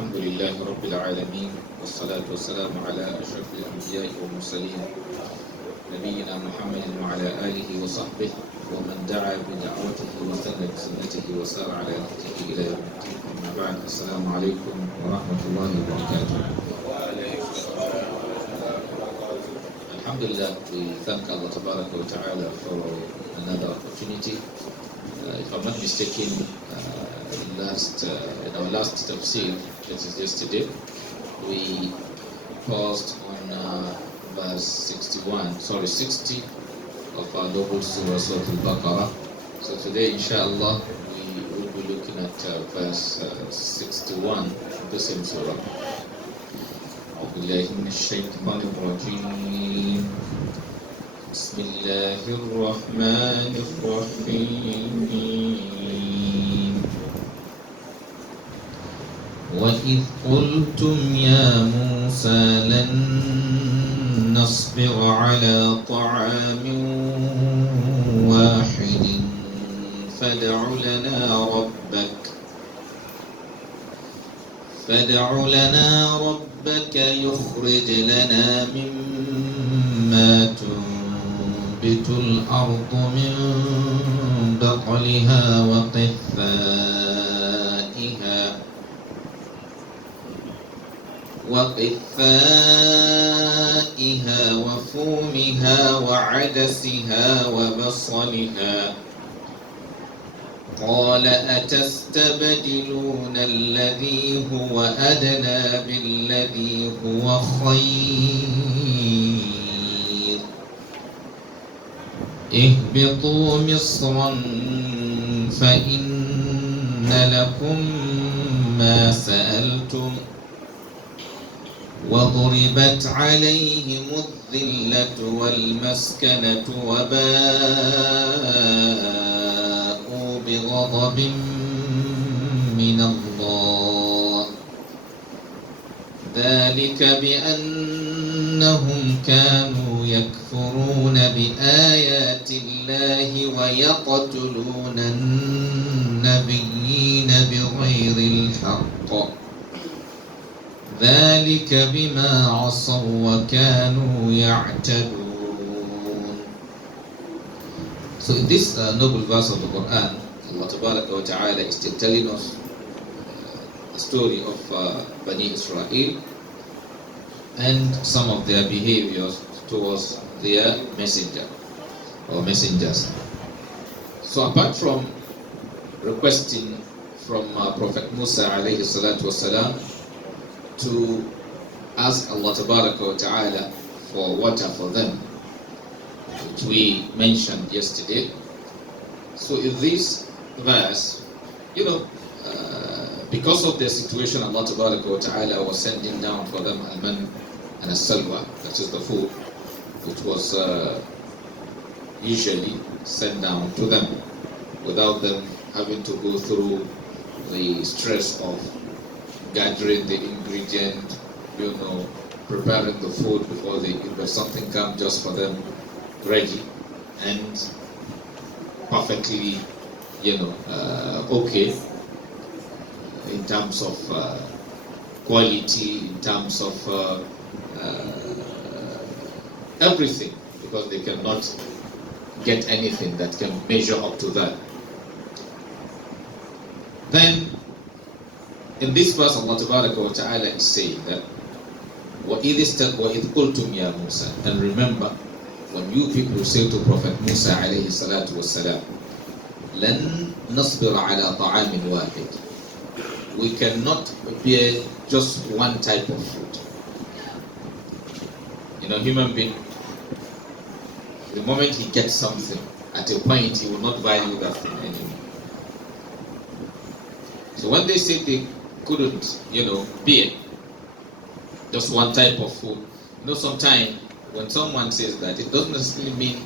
الحمد لله رب العالمين والصلاة والسلام على أشرف الأنبياء والمرسلين نبينا محمد وعلى آله وصحبه ومن دعا بدعوته واستنى بسنته وسار على نهجه إلى يوم الدين. أما بعد، السلام عليكم ورحمة الله وبركاته. Alhamdulillah, we thank Allah Tabaraka wa Ta'ala for another opportunity. If I'm not mistaken, in our last Tafseer, that is yesterday, we paused on verse 60 of our noble Surah, Baqarah. So today, inshallah, we will be looking at verse 61 of the same Surah. أعوذ بالله من الشيطان الرجيم. بسم الله الرحمن الرحيم. وإذ قلتم يا موسى لن نصبر على طعام واحد فادع لنا ربك يخرج لنا مما تنبت الأرض من بقلها وقثائها وفومها وعدسها وبصلها قال أتستبدلون الذي هو أدنى بالذي هو خير اهبطوا مصرا فإن لكم ما سألتم وضربت عليهم الذلة والمسكنة وباءوا بغضب من الله ذلك بأنهم كانوا يكفرون بآيات الله ويقتلون النبيين بغير الحق ذلك بما عصوا وكانوا يعتدون. So in this noble verse of the Quran, Allah Tabaraka wa Ta'ala is still telling us the story of Bani Israel and some of their behaviors towards their messenger or messengers. So apart from requesting from Prophet Musa alayhi salatu wasalam to ask Allah Tabaraka wa Ta'ala for water for them, which we mentioned yesterday. So in this verse, because of their situation, Allah Tabaraka wa Ta'ala was sending down for them al-man and as-salwa, that is the food, which was usually sent down to them without them having to go through the stress of gathering the ingredient, preparing the food before something comes just for them ready and perfectly, okay in terms of quality, in terms of everything, because they cannot get anything that can measure up to that. Then in this verse, Allah Tabaraka wa Ta'ala is saying that وَإِذْ قُلْتُمْ يَا مُوسَى, and remember when you people say to Prophet Musa alayhi salatu wassalam, لَن نَصْبِرَ عَلَى طَعَامٍ وَاحِدٍ, we cannot bear just one type of food. Human being, the moment he gets something, at a point he will not value that thing anymore. So when they say they couldn't, bear just one type of food, sometimes when someone says that, it doesn't necessarily mean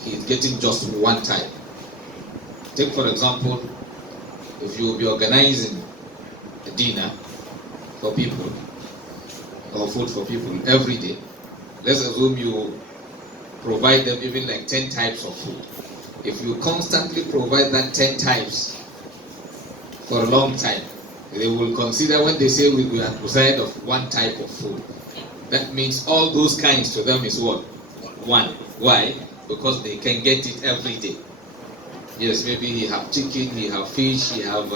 he's getting just one type. Take for example, if you will be organizing a dinner for people or food for people every day, let's assume you provide them even like 10 types of food. If you constantly provide that 10 types for a long time, They will consider when they say we are outside of one type of food. That means all those kinds to them is what? One. Why? Because they can get it every day. Yes, maybe he have chicken, he have fish, he have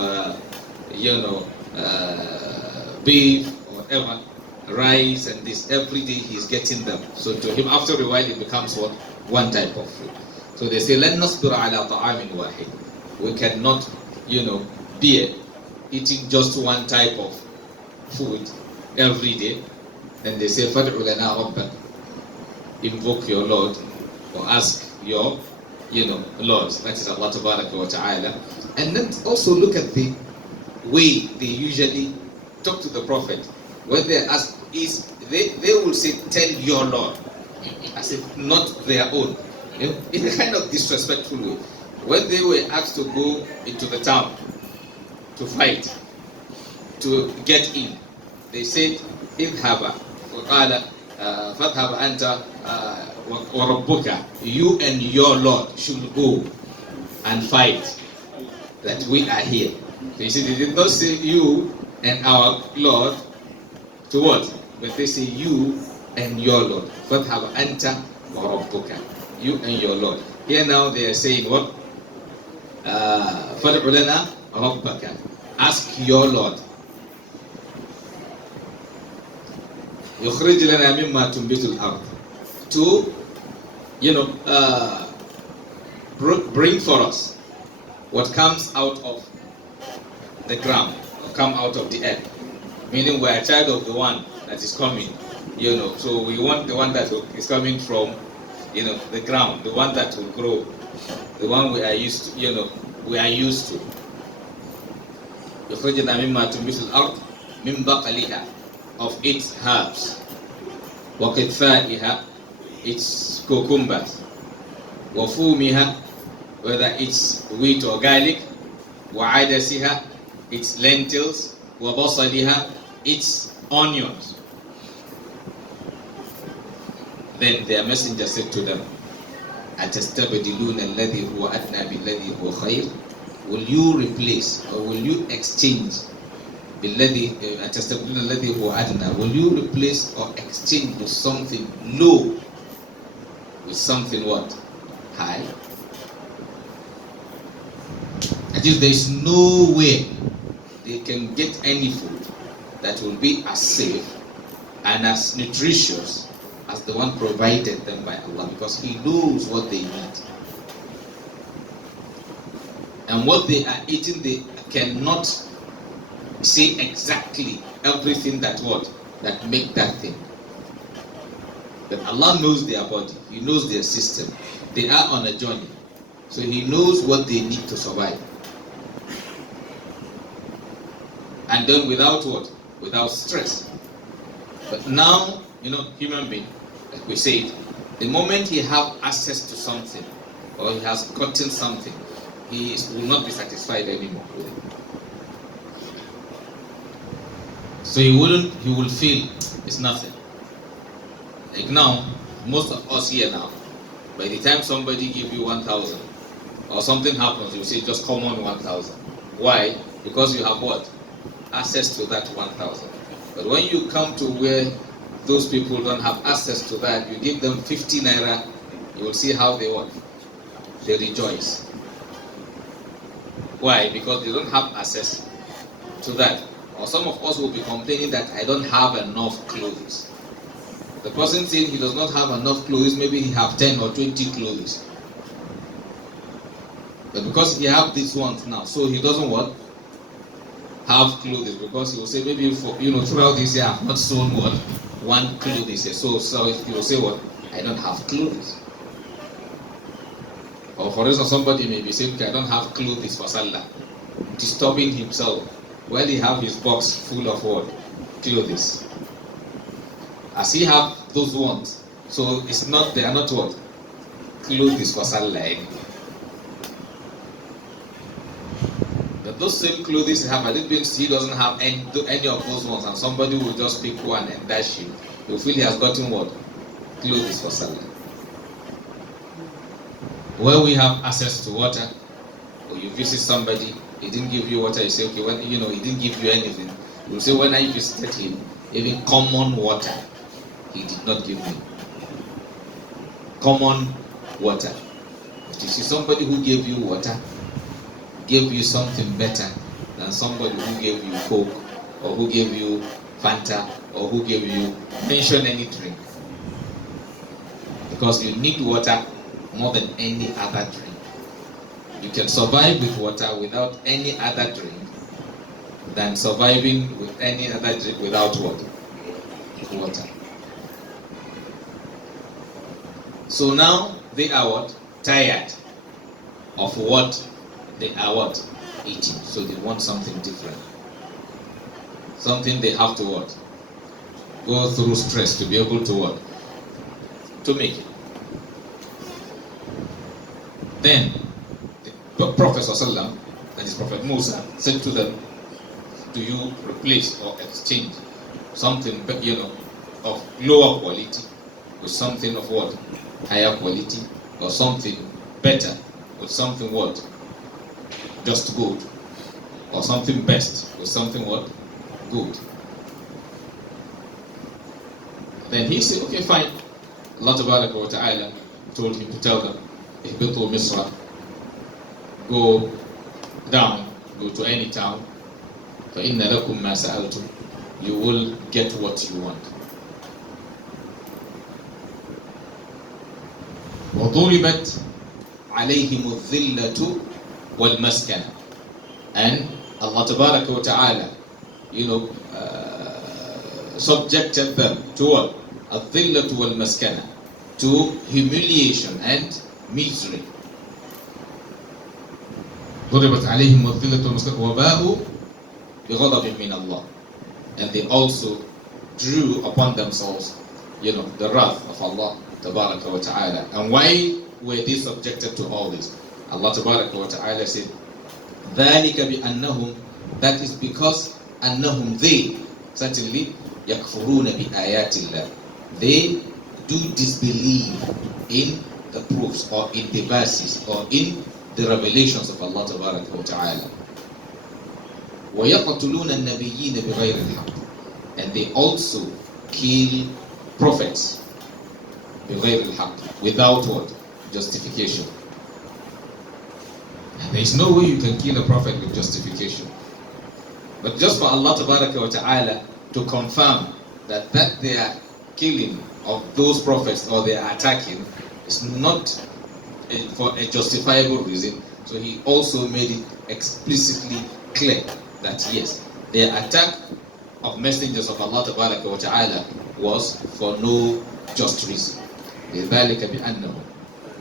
beef, or whatever, rice, and this. Every day he's getting them. So to him, after a while, it becomes what? One type of food. So they say, لَن نَصْبِرَ عَلَى طَعَامٍ وَاحِدٍ. We cannot, bear eating just one type of food every day. And they say, فَادْعُ لَنَا رَبَّكَ. Invoke your Lord, or ask your, Lord. That is Allah wa ta'ala. And then also look at the way they usually talk to the Prophet. When they ask, they will say, tell your Lord, as if not their own. In a kind of disrespectful way. When they were asked to go into the town to fight, to get in, they said, اذهب وقال فاذهب أنت وربك, you and your Lord should go and fight, that we are here. So you see, they did not say you and our Lord to what? But they say you and your Lord. فاذهب أنت وربك, you and your Lord. Here now they are saying what? فَادْعُ لَنَا رَبَّكَ. Ask your Lord. يُخْرِجْ لَنَا مِمَّا تُنْبِتُ الْأَرْضِ. To, bring for us what comes out of the ground, or come out of the earth. Meaning we are a child of the one that is coming, so we want the one that is coming from, the ground, the one that will grow, the one we are used to, we are used to. يخرجنا مما تنبت الأرض من بقلها, of its herbs, وقثائها, its cucumbers, وفومها, whether it's wheat or garlic, وعدسها, its lentils, وبصلها, its onions. Then their messenger said to them, أَتَسْتَبْدِلُونَ الَّذِي هُوَ أَدْنَى بِالَّذِي هُوَ خَيْرٌ. Will you replace, or will you exchange أَتَسْتَبْدِلُونَ الَّذِي هُوَ أَدْنَى, will you replace or exchange with something low with something what? High? That is, there is no way they can get any food that will be as safe and as nutritious as the one provided them by Allah, because He knows what they need. And what they are eating, they cannot say exactly everything that make that thing. But Allah knows their body, He knows their system. They are on a journey, so He knows what they need to survive. And then without what? Without stress. But now, human being, like we said, the moment he have access to something, or he has gotten something, he will not be satisfied anymore with it. So he will feel it's nothing. Like now, most of us here now, by the time somebody give you 1,000, or something happens, you say just come on 1,000. Why? Because you have what? Access to that 1,000. But when you come to where those people don't have access to that, you give them 50 naira, you will see how they what? They rejoice. Why? Because they don't have access to that. Or some of us will be complaining that I don't have enough clothes. The person saying he does not have enough clothes, maybe he have 10 or 20 clothes. But because he have these ones now, so he doesn't what? Have clothes, because he will say maybe for throughout this year I have not sewn one clothes this year. So he will say what? I don't have clothes. Or for instance, somebody may be saying, okay, I don't have clothes for Salah, disturbing himself while he have his box full of what? Clothes. As he have those ones, so they are not what? Clothes for Salah anymore. But those same clothes he have, he doesn't have any of those ones, and somebody will just pick one and dash him. You feel he has gotten what? Clothes for Salah. Where we have access to water, or you visit somebody he didn't give you water, you say, okay, when he didn't give you anything, you say, when I visited him, even common water, he did not give me. Common water. But you see somebody who gave you water, gave you something better than somebody who gave you Coke, or who gave you Fanta, or who gave you, mention any drink. Because you need water more than any other drink. You can survive with water without any other drink than surviving with any other drink without water. So now they are what? Tired of what they are what? Eating. So they want something different. Something they have to what? Go through stress to be able to what? To make it. Then the Prophet ﷺ, that is Prophet Musa, said to them, do you replace or exchange something of lower quality with something of what? Higher quality, or something better with something what? Just good, or something best with something what? Good. Then he said, okay, fine. Allah Ta'ala told him to tell them, ihbitu Misra, go down, go to any town, فَإِنَّ لَكُمْ مَا سَأَلْتُمْ, you will get what you want. وَضُرِبَتْ عَلَيْهِمُ الذِّلَّةُ وَالْمَسْكَنَةُ, and Allah Ta'ala, subjected them to what? الذِّلَّةُ وَالْمَسْكَنَةُ, to humiliation and misery. ضُرِبَتْ عَلَيْهِمُ الذِّلَّةُ وَالْمَسْكَنَةُ وَبَاءُوا بِغَضَبٍ مِّنَ اللَّهِ, and they also drew upon themselves, the wrath of Allah Tabaraka wa Ta'ala. And why were they subjected to all this? Allah Tabaraka wa Ta'ala said, ذَلِكَ بِأَنَّهُمْ, that is because أَنَّهُمْ, they certainly يَكْفُرُونَ بِآيَاتِ اللَّهِ, they do disbelieve in the proofs or in the verses or in the revelations of Allah Tabaraka wa Ta'ala. وَيَقْتُلُونَ النَّبِيِّينَ بِغَيْرِ الْحَقِّ, and they also kill prophets بِغَيْرِ الْحَقِّ, without what? Justification. There is no way you can kill a prophet with justification. But just for Allah Tabaraka wa Ta'ala to confirm that their killing of those prophets or their attacking is not for a justifiable reason, so he also made it explicitly clear that yes, their attack of messengers of Allah Tabaraka wa Ta'ala was for no just reason. لذلك بأنه,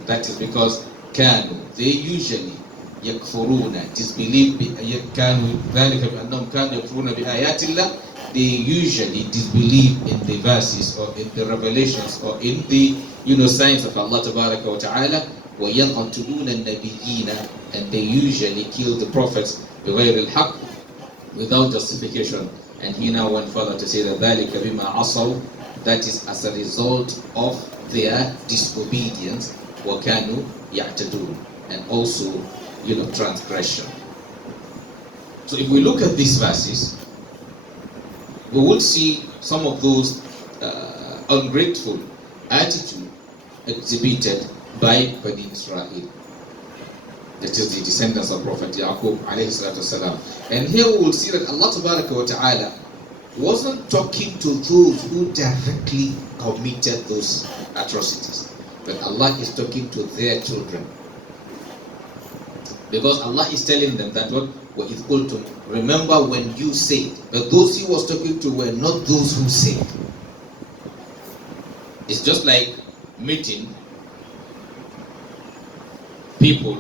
that is because كانوا, they usually يكفرون, disbelieve, كانوا ذلك بأنهم كانوا يكفرون بآيات الله, they usually disbelieve in the verses or in the revelations or in the signs of Allah Tabaraka wa Ta'ala. ويقتلون النبيين, and they usually kill the prophets بغير الحق, without justification. And he now went further to say that ذلك بما عصوا, that is as a result of their disobedience, وكانوا يعتدون, and also transgression. So if we look at these verses, we will see some of those ungrateful attitude exhibited by Bani Israel, that is the descendants of Prophet Yaqub alayhi salatu wasalam. And here we will see that Allah Tabaraka wa Ta'ala wasn't talking to those who directly committed those atrocities, but Allah is talking to their children. Because Allah is telling them that what is called to remember when you said, but those he was talking to were not those who said. It's just like meeting people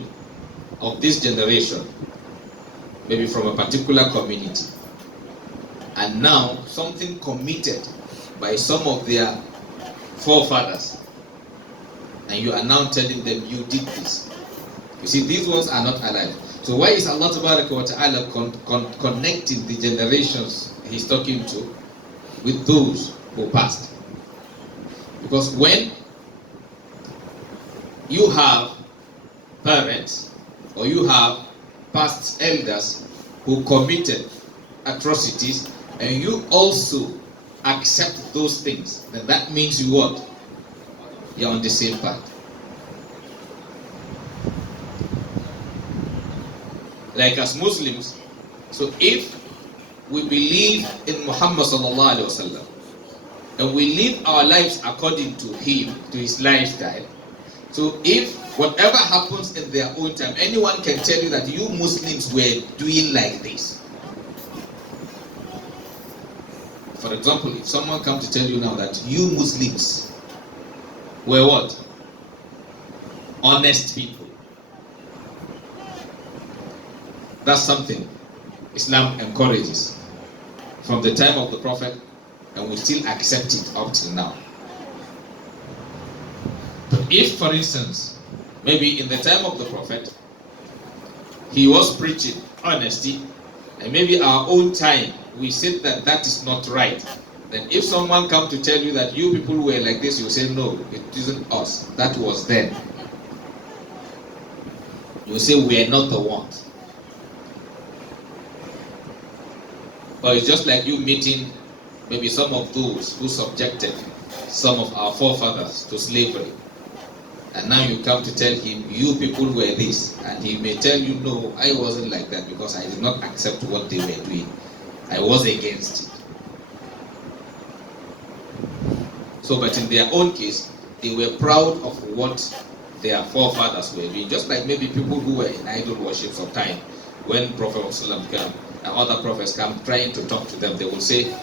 of this generation, maybe from a particular community, and now something committed by some of their forefathers, and you are now telling them you did this. You see, these ones are not alive. So why is Allah Ta'ala connecting the generations he's talking to with those who passed? Because when you have parents or you have past elders who committed atrocities, and you also accept those things, then that means you what? You're on the same path. Like as Muslims, so if we believe in Muhammad sallallahu alaihi wasallam and we live our lives according to him, to his lifestyle, so if whatever happens in their own time, anyone can tell you that you Muslims were doing like this. For example, if someone comes to tell you now that you Muslims were what? Honest people. That's something Islam encourages from the time of the Prophet, and we still accept it up till now. But if, for instance, maybe in the time of the Prophet, he was preaching honesty, and maybe our own time, we said that that is not right, then if someone comes to tell you that you people were like this, you say, no, it isn't us. That was then. You say, we are not the ones. Or it's just like you meeting maybe some of those who subjected some of our forefathers to slavery. And now you come to tell him, you people were this. And he may tell you, no, I wasn't like that because I did not accept what they were doing. I was against it. So, but in their own case, they were proud of what their forefathers were doing. Just like maybe people who were in idol worship sometime, when Prophet ﷺ came and other prophets come trying to talk to them, they will say,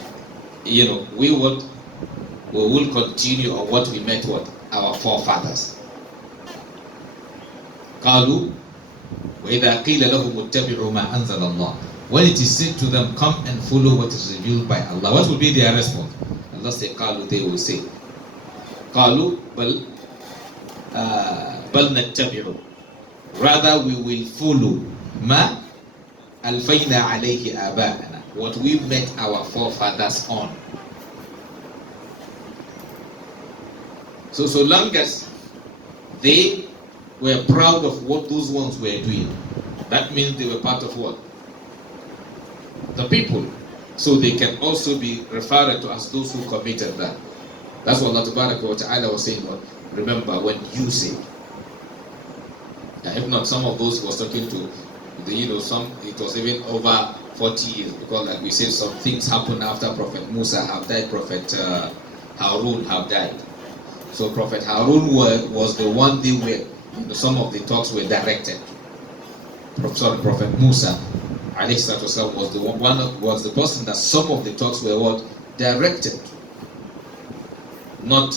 you know, we will continue on what we met with our forefathers. قالوا وإذا قيل لهم اتبعوا ما أنزل الله. When it is said to them, come and follow what is revealed by Allah, what will be their response? Allah say, قالوا, they will say, قالوا بل نتبع, rather we will follow ما ألفينا عليه آباءنا, what we met our forefathers on. So long as they were proud of what those ones were doing, that means they were part of what? The people. So they can also be referred to as those who committed that. That's what Allah Ta'ala was saying. Remember when you say. If not, some of those he was talking to, some, it was even over 40 years, because like we said, some things happened after Prophet Musa have died, Prophet Harun have died. So Prophet Harun was the one they were, some of the talks were directed. Prophet Musa was the person that some of the talks were what? Directed. Not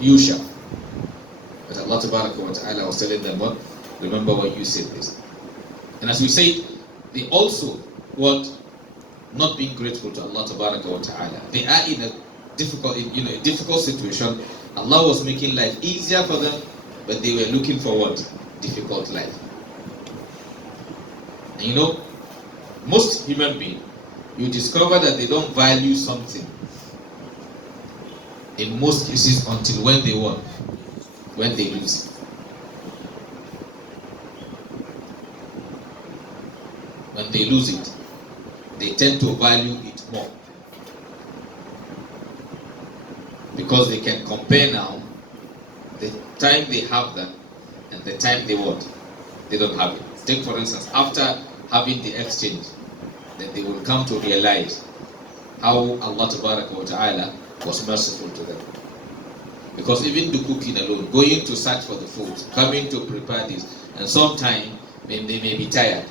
Yusha. But Allah Ta'ala was telling them what? Remember when you said this. And as we said, they also not being grateful to Allah Ta'ala. They are in a difficult situation. Allah was making life easier for them, but they were looking for what? Difficult life. And most human beings, you discover that they don't value something in most cases until when they want, when they lose it. When they lose it, they tend to value it more, because they can compare now the time they have that and the time they want, they don't have it. Take for instance, after having the exchange, then they will come to realize how Allah Ta'ala was merciful to them. Because even the cooking alone, going to search for the food, coming to prepare this, and sometimes they may be tired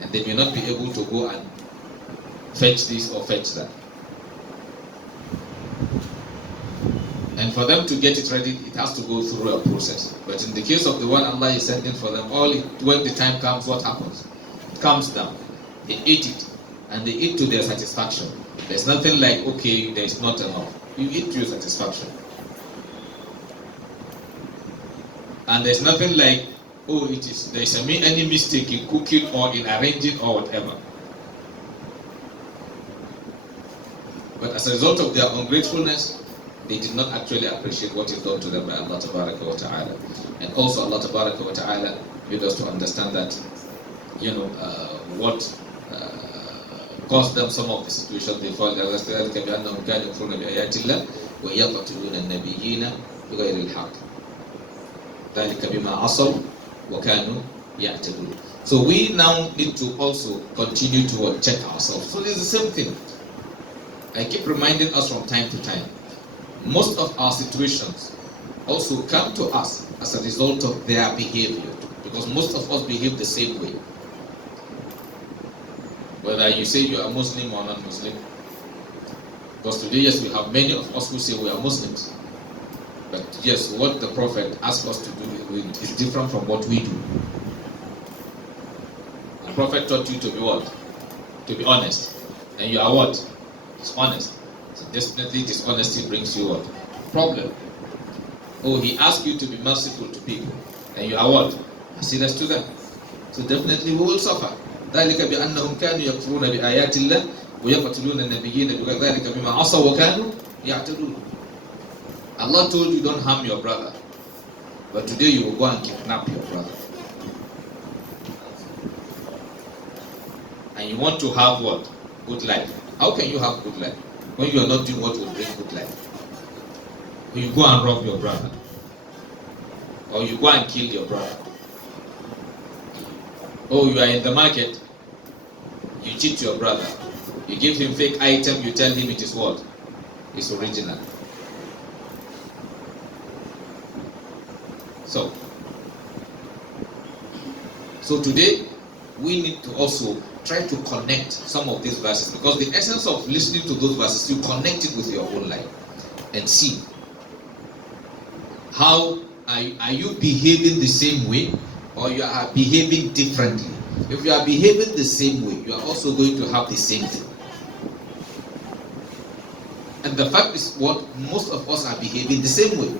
and they may not be able to go and fetch this or fetch that. And for them to get it ready, it has to go through a process. But in the case of the one Allah is sending for them, when the time comes, what happens? It comes down. They eat it, and they eat to their satisfaction. There's nothing like, okay, there's not enough. You eat to your satisfaction. And there's nothing like, there's any mistake in cooking or in arranging or whatever. But as a result of their ungratefulness, they did not actually appreciate what is done to them by Allah Tabaraka wa Ta'ala. And also Allah Tabaraka wa Ta'ala made us to understand that, what caused them some of the situations they fall. ذلك بأنهم كانوا يكفرون بآيات الله ويقتلون النبيين بغير الحق ذلك بما عصوا وكانوا يعتدون. So we now need to also continue to check ourselves. So it's the same thing. I keep reminding us from time to time. Most of our situations also come to us as a result of their behavior, because most of us behave the same way. Whether you say you are Muslim or not Muslim, because today, yes, we have many of us who say we are Muslims, but yes, what the Prophet asked us to do is different from what we do. The Prophet taught you to be what? To be honest, and you are what? Dishonest. So definitely dishonesty brings you what? Problem. Oh, he asked you to be merciful to people, and you are what? Merciless to them. So definitely we will suffer. ذلك بأنهم كانوا يكفرون بآيات الله ويقتلون النبيين بغير ذلك بما عصوا وكانوا يعتدون. Allah told you don't harm your brother, but today you will go and kidnap your brother. And you want to have what? Good life. How can you have good life when you are not doing what will bring good life? When you go and rob your brother, or you go and kill your brother. Oh, you are in the market, you cheat your brother, you give him fake item, you tell him it is what? It's original. So today we need to also try to connect some of these verses, because the essence of listening to those verses, you connect it with your own life and see how are you behaving the same way, or you are behaving differently. If you are behaving the same way, you are also going to have the same thing. And the fact is what? Most of us are behaving the same way.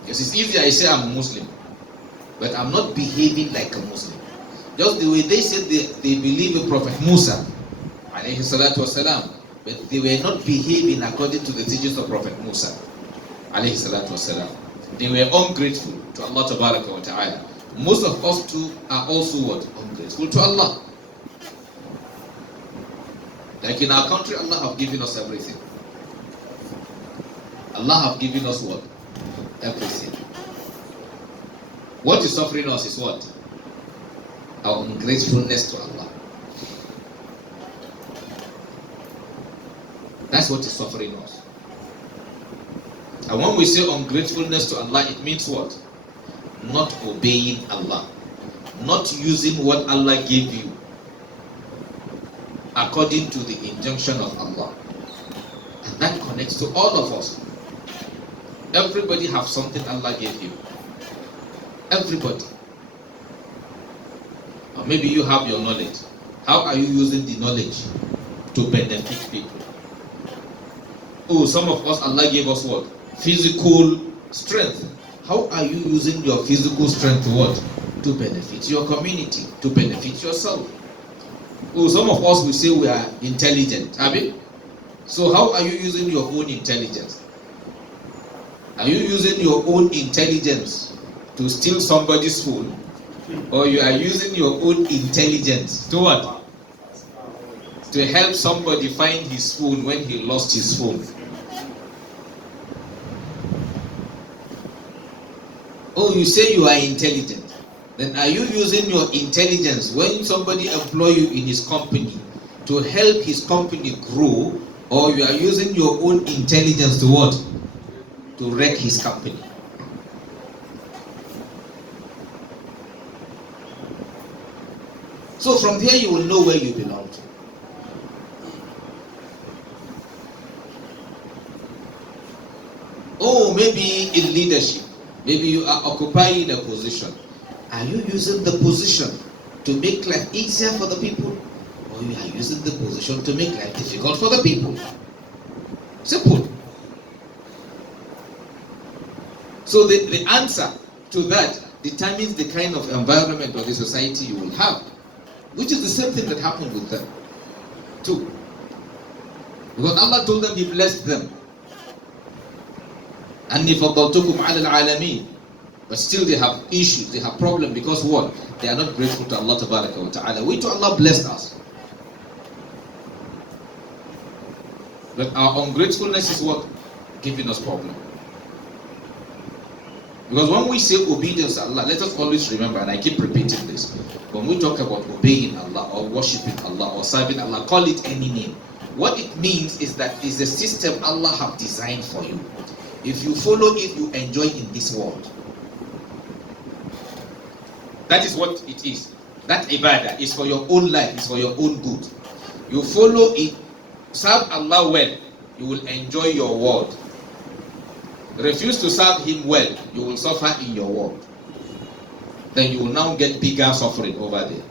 Because it's easy, I say I'm a Muslim, but I'm not behaving like a Muslim. Just the way they said they believe in Prophet Musa, alayhi salatu wasalam, but they were not behaving according to the teachings of Prophet Musa, alayhi salatu wasalam. They were ungrateful to Allah Tabaraka wa Ta'ala. Most of us too are also what? Ungrateful to Allah. Like in our country, Allah have given us everything. Allah have given us what? Everything. What is suffering us is what? Our ungratefulness to Allah. That's what is suffering us. And when we say ungratefulness to Allah, it means what? Not obeying Allah. Not using what Allah gave you according to the injunction of Allah. And that connects to all of us. Everybody have something Allah gave you. Everybody. Or maybe you have your knowledge. How are you using the knowledge to benefit people? Oh, some of us, Allah gave us what? Physical strength. How are you using your physical strength to what? To benefit your community, to benefit yourself. Oh, some of us will say we are intelligent, Abi. So how are you using your own intelligence? Are you using your own intelligence to steal somebody's phone? Or you are using your own intelligence to what? To help somebody find his phone when he lost his phone. Oh, you say you are intelligent. Then are you using your intelligence when somebody employ you in his company to help his company grow, or you are using your own intelligence to what? To wreck his company? So from here you will know where you belong to. Oh, maybe in leadership, maybe you are occupying a position. Are you using the position to make life easier for the people, or you are using the position to make life difficult for the people? Simple. So the answer to that determines the kind of environment or the society you will have, which is the same thing that happened with them too. Because Allah told them He blessed them. أَنِّي فَضَّلْتُكُمْ عَلَى الْعَالَمِينَ. But still they have issues, they have problems because what? They are not grateful to Allah Tabaraka wa Ta'ala. We to Allah blessed us. But our ungratefulness is what? Giving us problem. Because when we say obedience to Allah, let us always remember, and I keep repeating this, when we talk about obeying Allah or worshiping Allah or serving Allah, call it any name. What it means is that it's a system Allah have designed for you. If you follow it, you enjoy in this world. That is what it is. That ibadah is for your own life, it's for your own good. You follow it, serve Allah well, you will enjoy your world. Refuse to serve Him well, you will suffer in your world. Then you will now get bigger suffering over there.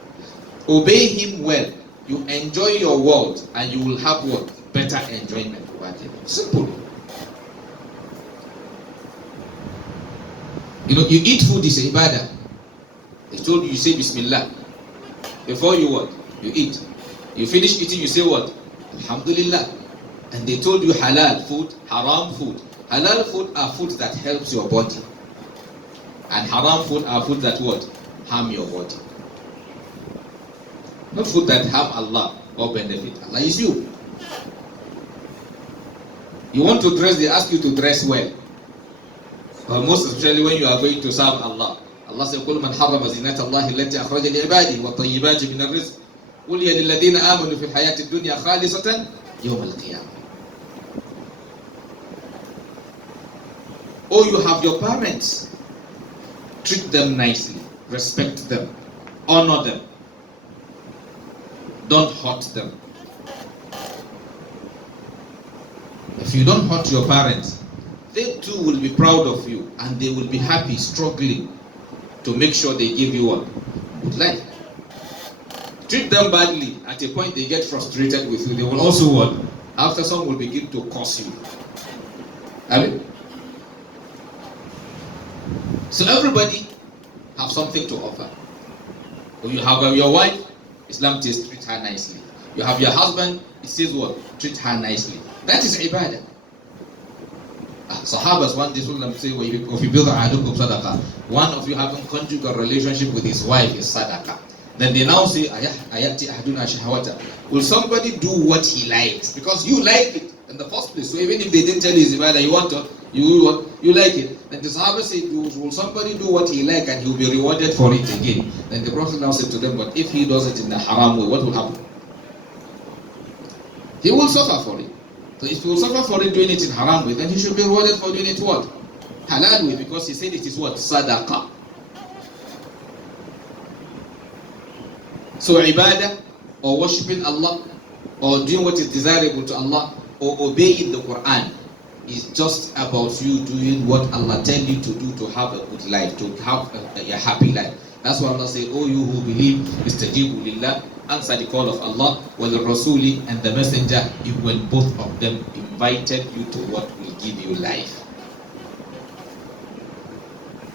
Obey Him well, you enjoy your world, and you will have what? Better enjoyment over there. Simple. You know, you eat food is ibadah. They told you, you say Bismillah. Before you what? You eat. You finish eating, you say what? Alhamdulillah. And they told you halal food, haram food. Halal food are foods that helps your body. And haram food are foods that what? Harm your body. Not food that harm Allah or benefit. Allah is you. You want to dress, they ask you to dress well. But most especially when you are going to serve Allah. Allah says, قُلْ مَنْ حَرَّمَ زِينَةَ اللَّهِ الَّتِي أَخْرَجَ لِعِبَادِهِ وَالطَّيِّبَاتِ مِنَ الرِّزْقِ قُلْ هِيَ لِلَّذِينَ آمَنُوا فِي الْحَيَاةِ الدُّنْيَا خَالِصَةً يَوْمَ الْقِيَامَةِ. Oh, you have your parents. Treat them nicely. Respect them. Honor them. Don't hurt them. If you don't hurt your parents, they too will be proud of you and they will be happy, struggling to make sure they give you what? Good life. Treat them badly, at a point they get frustrated with you. They will also what? After some will begin to curse you. I mean, so everybody have something to offer. You have your wife, Islam says treat her nicely. You have your husband, it says what? Treat her nicely. That is ibadah. Sahabas one day say, one of you having conjugal relationship with his wife is sadaqah. Then they now say, will somebody do what he likes? Because you like it in the first place. So even if they didn't tell you ibadah, you like it. Then the Sahaba said, will somebody do what he likes and he will be rewarded for it again? Then the Prophet now said to them, but if he does it in the haram way, what will happen? He will suffer for it. So if he will suffer for it doing it in haram way, then he should be rewarded for doing it what? Halal way, because he said it is what? Sadaqah. So ibadah, or worshipping Allah, or doing what is desirable to Allah, or obeying the Quran is just about you doing what Allah tells you to do to have a good life, to have a happy life. That's why Allah said, oh you who believe, istajibu lillah, answer the call of Allah, wal rasuli, and the messenger, when both of them invited you to what will give you life.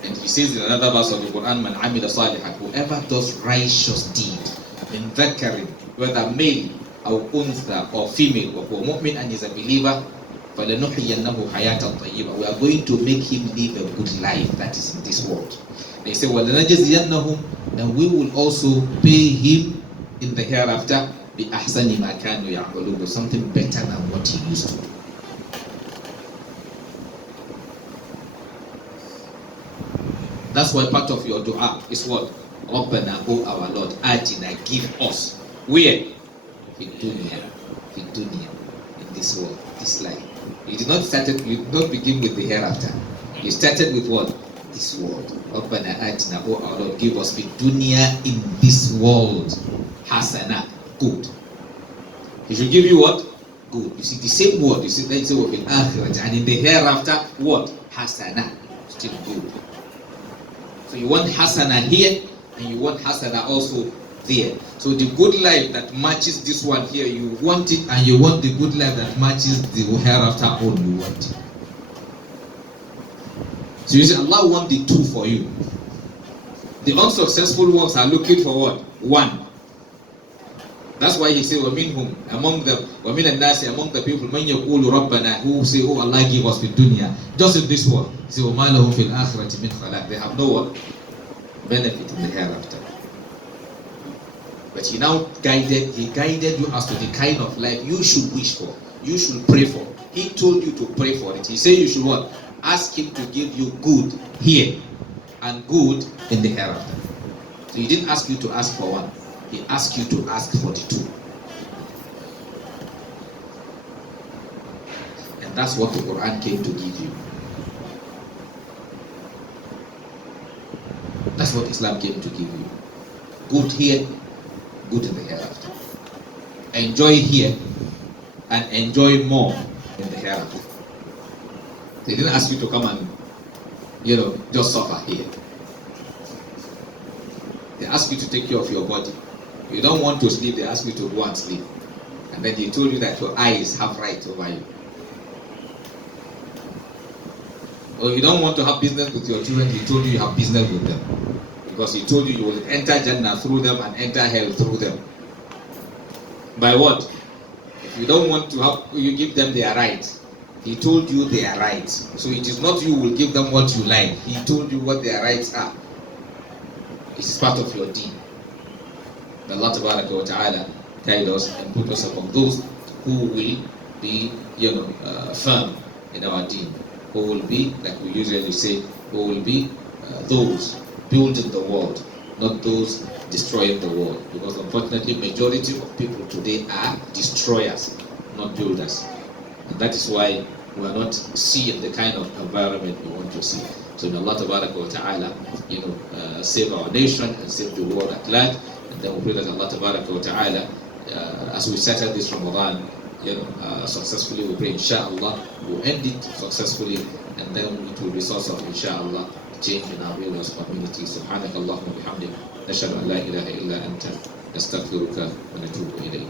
And he says in another verse of the Quran, man amila salihan, whoever does righteous deed, in dhakarin, whether male or untha or female, or mu'min and is a believer, فَلَنُحْيَنَّهُ حَيَاةً طَيِّبًا, we are going to make him live a good life that is in this world. They say, وَلَنَجْزِيَنَّهُمْ, and we will also pay him in the hereafter بِأَحْسَنِ مَا كَانُوا يَعْمَلُونَ, something better than what he used to do. That's why part of your dua is what? رَبَّنَا, O our Lord, آتِنَا, give us. Where? In dunya, in this world, this life. You did not begin with the hereafter. You started with what? This world. رَبَّنَا آتِنَا, O our Lord, give us in dunya, in this world. Hasana, good. He should give you what? Good. You see the same word. You see that it's in akhirah, and in the hereafter, what? Hasana, still good. So you want hasana here, and you want hasana also there. So the good life that matches this one here, you want it, and you want the good life that matches the hereafter all you want. So you see, Allah wants the two for you. The unsuccessful ones are looking for what? One. That's why he said, وَمِنْهُمْ, among them, وَمِنَ النَّاسِ, among the people, مَنْ يَقُولُ رَبَّنَا, who say, oh Allah, give us the dunya, just in this world. He said, وَمَا لَهُمْ فِي الْآخِرَةِ مِنْ خَلَاقٍ. They have no what? Benefit in the hereafter. But he guided you as to the kind of life you should wish for, you should pray for. He told you to pray for it. He said you should what? Ask him to give you good here and good in the hereafter. So he didn't ask you to ask for one. He asked you to ask for the two. And that's what the Quran came to give you. That's what Islam came to give you. Good here, good in the hereafter. Enjoy here and enjoy more in the hereafter. They didn't ask you to come and, just suffer here. They ask you to take care of your body. You don't want to sleep, they ask you to go and sleep. And then they told you that your eyes have right over you. Or you don't want to have business with your children, he told you you have business with them. Because he told you you will enter Jannah through them and enter hell through them. By what? If you don't want to have, you give them their rights. He told you their rights. So it is not you who will give them what you like. He told you what their rights are. It is part of your deen. Allah Ta'ala guide us and put us among those who will be, firm in our deen. Who will be, like we usually say, who will be those building the world, not those destroying the world. Because unfortunately, majority of people today are destroyers, not builders. And that is why we are not seeing the kind of environment we want to see. So may Allah Ta'ala, save our nation and save the world at large. And then we pray that Allah Ta'ala, as we settle this Ramadan, successfully, we pray inshallah we'll end it successfully, and then it will be source of inshallah change in our various communities. Subhanakallahumma bihamdik, nashhadu an la ilaha illa anta, nastaghfiruka wa natubu ilayk.